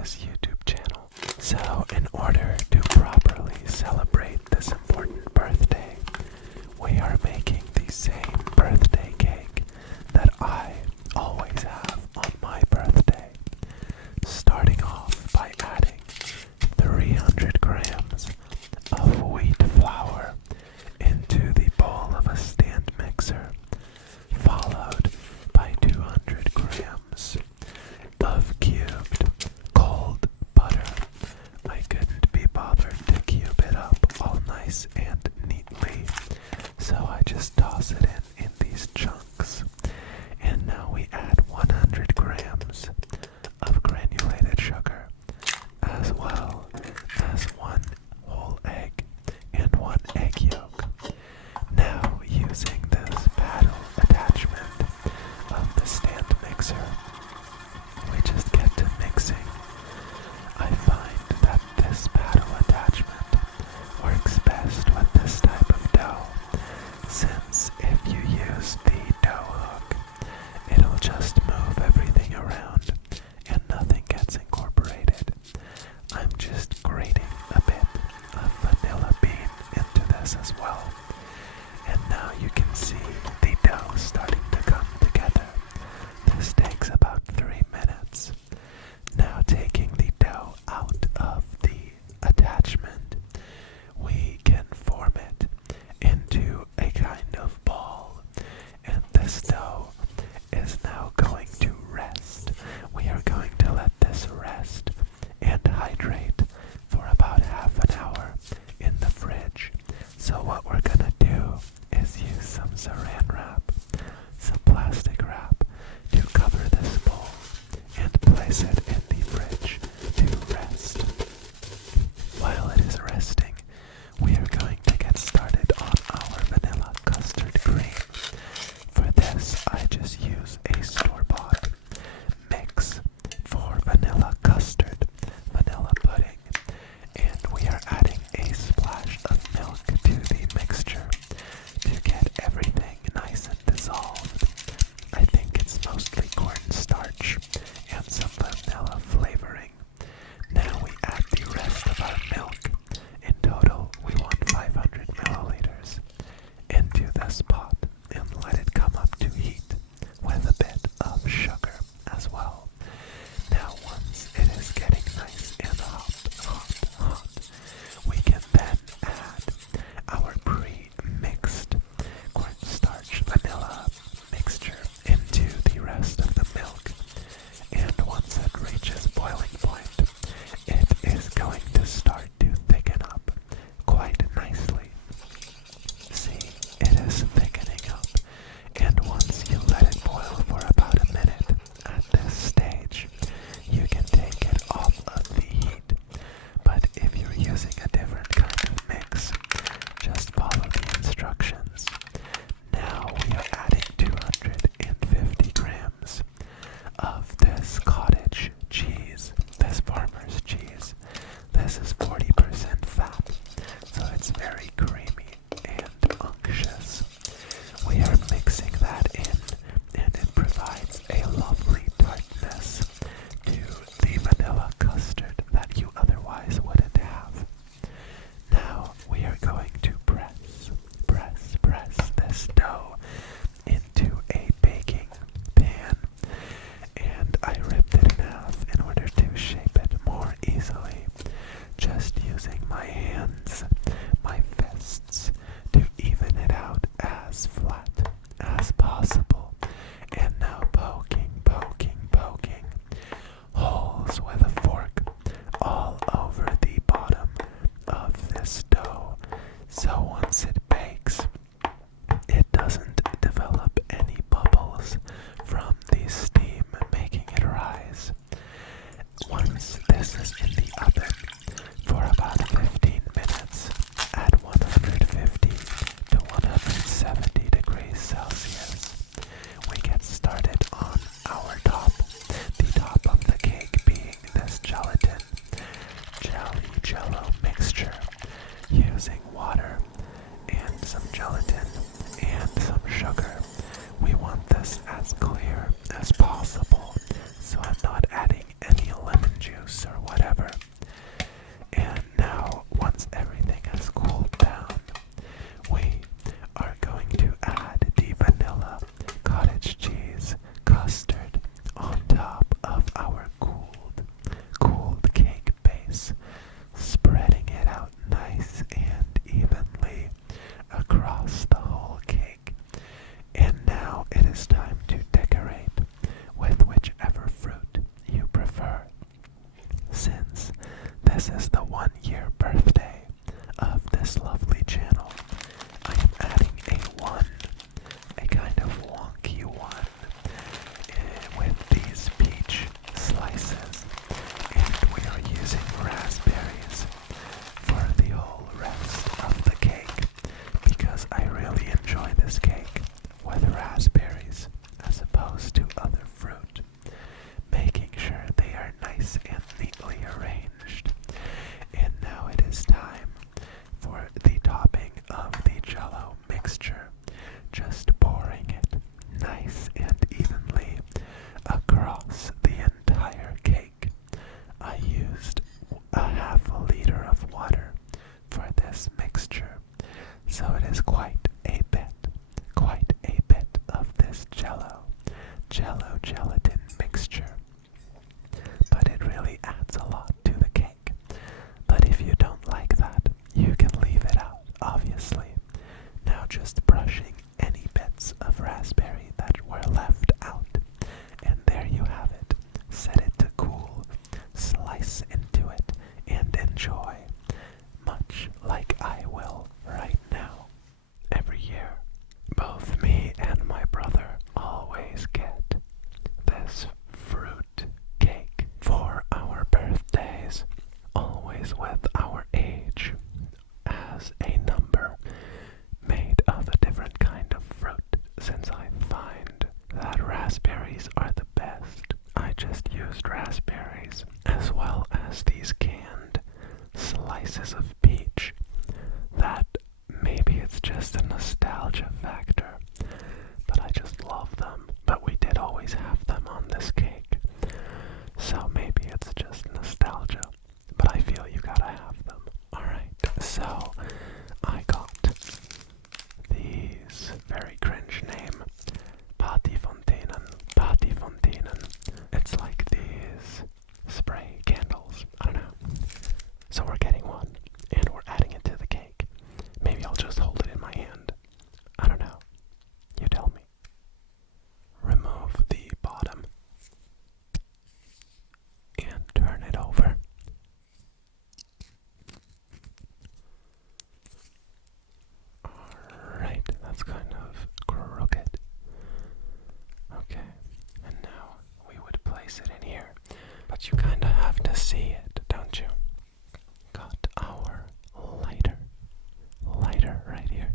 this YouTube channel. So, in order to properly celebrate this important birthday, we are making the same birthday cake that I always have on my birthday. Starting off by adding 300 grams of wheat flour into the bowl of a stand mixer, followed by 200 grams of cubed cold butter. I couldn't be bothered to cube it up. used raspberries, as well as these canned slices of peach that maybe it's just a nostalgia factor, but I just love them. But we did always have them on this cake, so maybe it's just nostalgia, but I feel you gotta have them. Alright, so I got these, very cringe name, Patifontainen. It's like these spray candles, I don't know. So we're getting one, and we're adding it to the cake. Maybe I'll just hold it in my hand. I don't know. You tell me. Remove the bottom and turn it over. Alright, that's kind of crooked. Okay, and now we would place it in here. But you kind of have to see it, don't you? Got our lighter right here.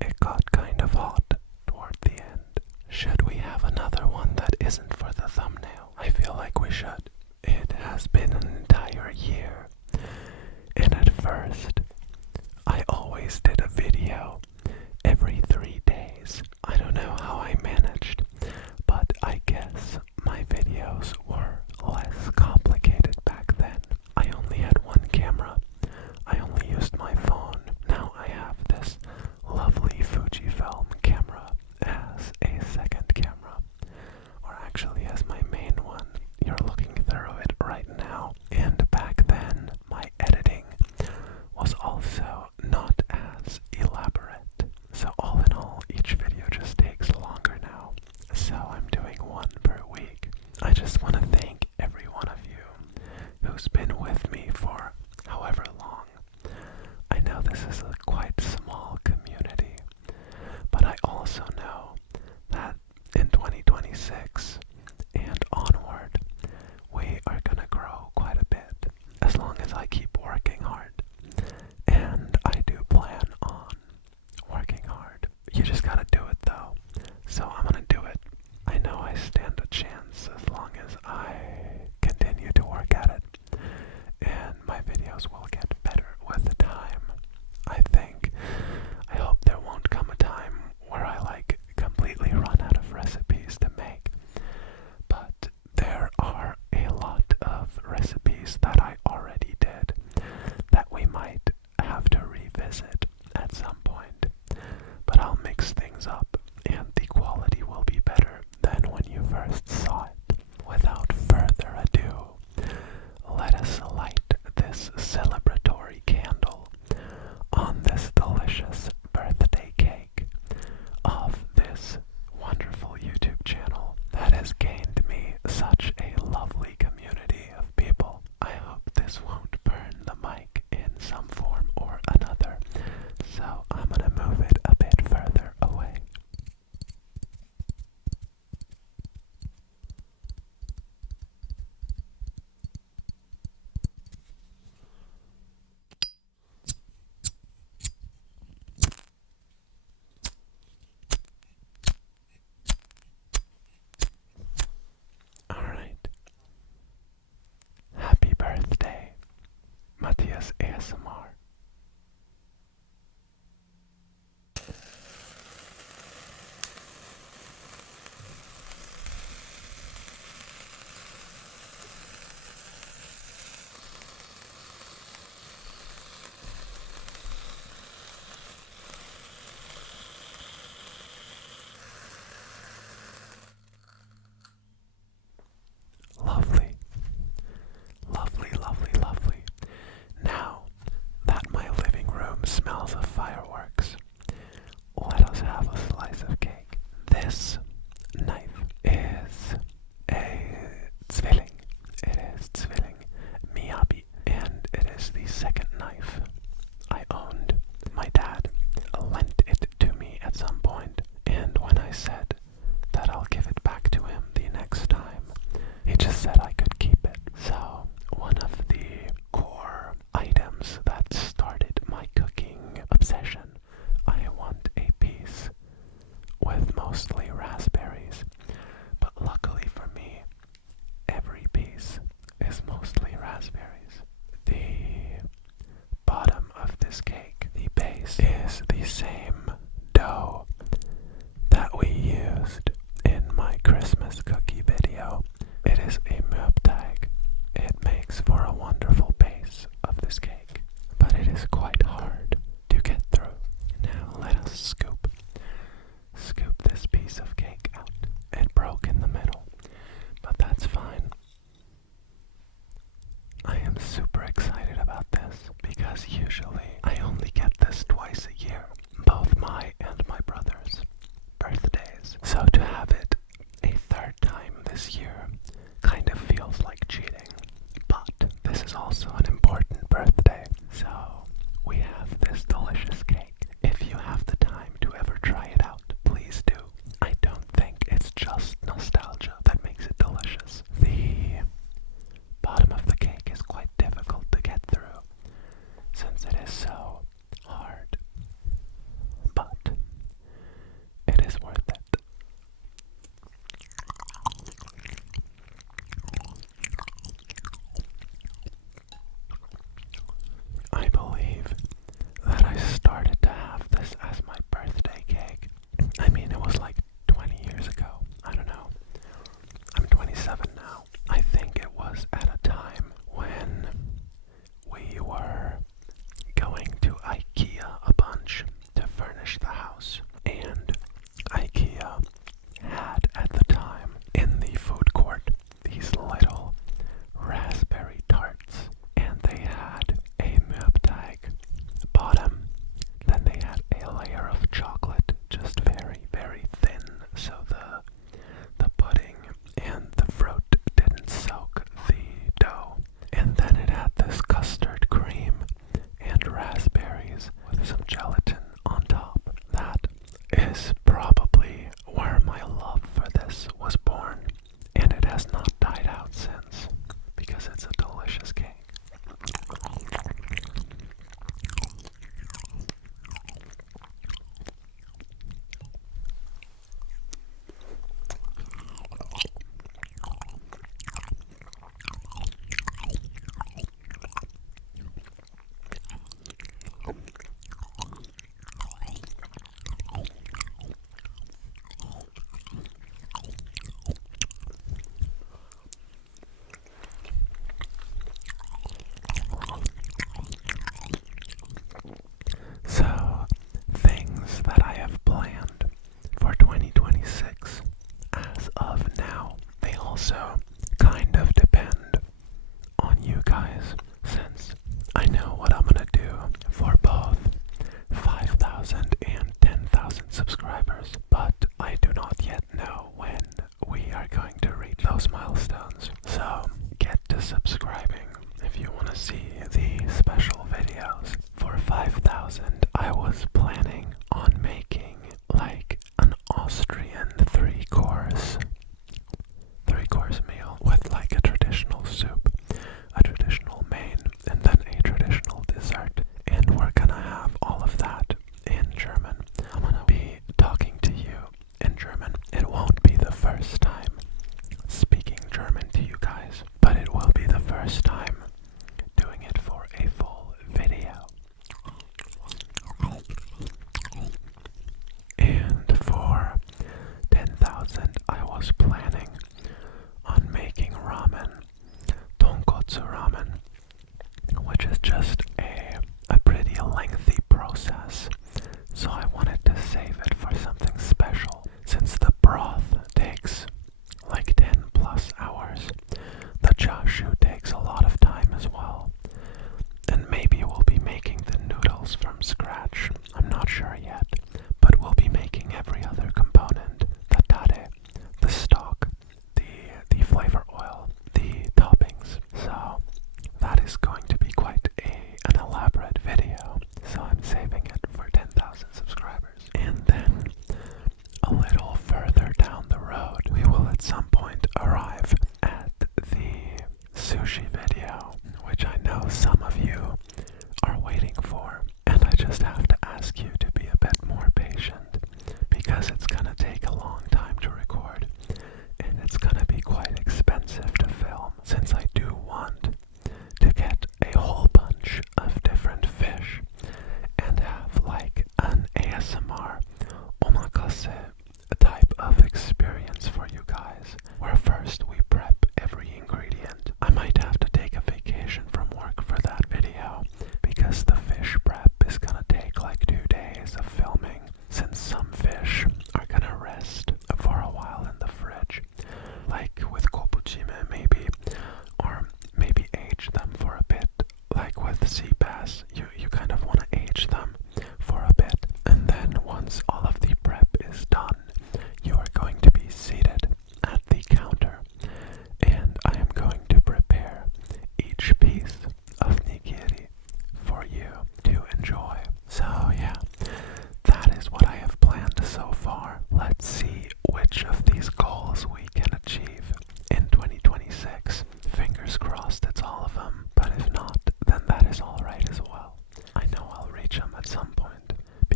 It got kind of hot toward the end. Should we have another one that isn't for the thumbnail? I feel like we should. It has been an entire year, and at first, I always did a video every 3 days. I don't know how I managed, but I guess my videos were less complicated back then. I only had one camera. I only used my phone. Now I have this lovely Fujifilm camera as a second camera, or actually as my main one. You're looking through it right now. And back then, my editing was also not as elaborate. So all in all, each video just takes longer now. So I'm doing one per week. I just want to thank every one of you who's been with me for however long. I know this is a quite small community, but I also know that in 2026 and onward, we are gonna grow quite a bit, as long as I keep working hard. And I do plan on working hard. You just gotta do it though. So I'm gonna do it. I know I stand a chance as long as I continue to work at it. And my videos will get better with time. I hope there won't come a time where I completely run out of recipes to make. But there are a lot of recipes that I already did that we might have to revisit at some point. But I'll mix things up and the quality will be better than when you first saw it. Without further ado, let us light this celebratory candle on this delicious birthday cake of this wonderful YouTube channel that has gained me such a lovely community of people. I hope this won't burn the mic in some form or another, so I'm gonna move it a bit further away. Alright. Happy birthday, Matthias ASMR. Lovely. Lovely, lovely, lovely. Now,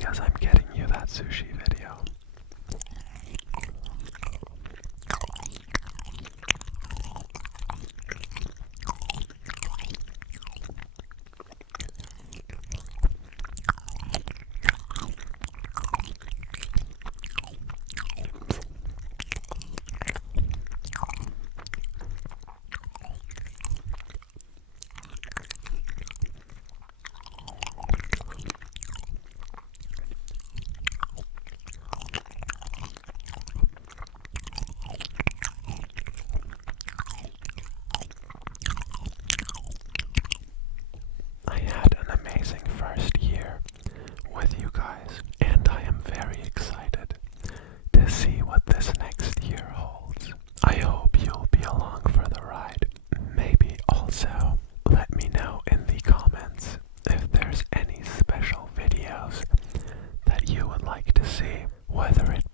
because I'm getting you that sushi video. I had an amazing first year with you guys, and I am very excited to see what this next year holds. I hope you'll be along for the ride. Maybe also let me know in the comments if there's any special videos that you would like to see, whether it